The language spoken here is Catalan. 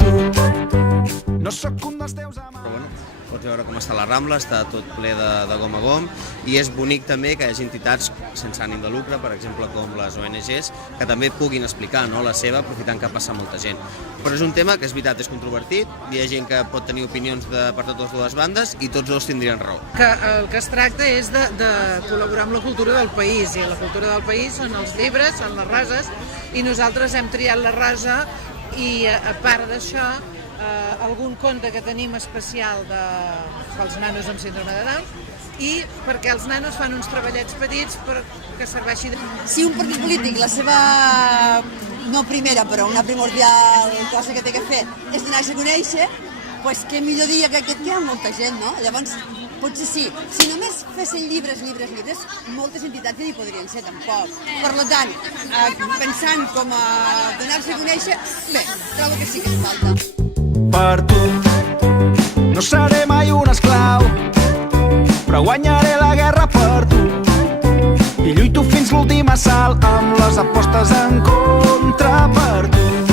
tu. No sóc un dels teus amants. Però bueno, pots veure com està la Rambla, està tot ple de gom a gom, i és bonic també que hi hagi entitats sense ànim de lucre, per exemple com les ONGs, que també puguin explicar la seva, aprofitant que passa molta gent. Però és un tema que és veritat, és controvertit, hi ha gent que pot tenir opinions per totes dues bandes i tots dos tindrien raó. El que es tracta és de col·laborar amb la cultura del país, i la cultura del país són els llibres, són les roses, i nosaltres hem triat la rosa, i a part d'això, algun conte que tenim especial pels nanos amb síndrome de Down, i perquè els nanos fan uns treballets petits que serveixi de... Si un partit polític, la seva, no primera, però una primordial cosa que té que fer és donar-se a conèixer, doncs què millor dia que aquest que hi ha molta gent, no? Llavors, potser sí. Si només fessin llibres, moltes entitats ja hi podrien ser, tampoc. Per tant, pensant com a donar-se a conèixer, bé, trobo que sí que ens falta. Per tu no seré mai un esclau, però guanyaré la guerra per tu i lluito fins l'últim assalt amb les apostes en contra per tu.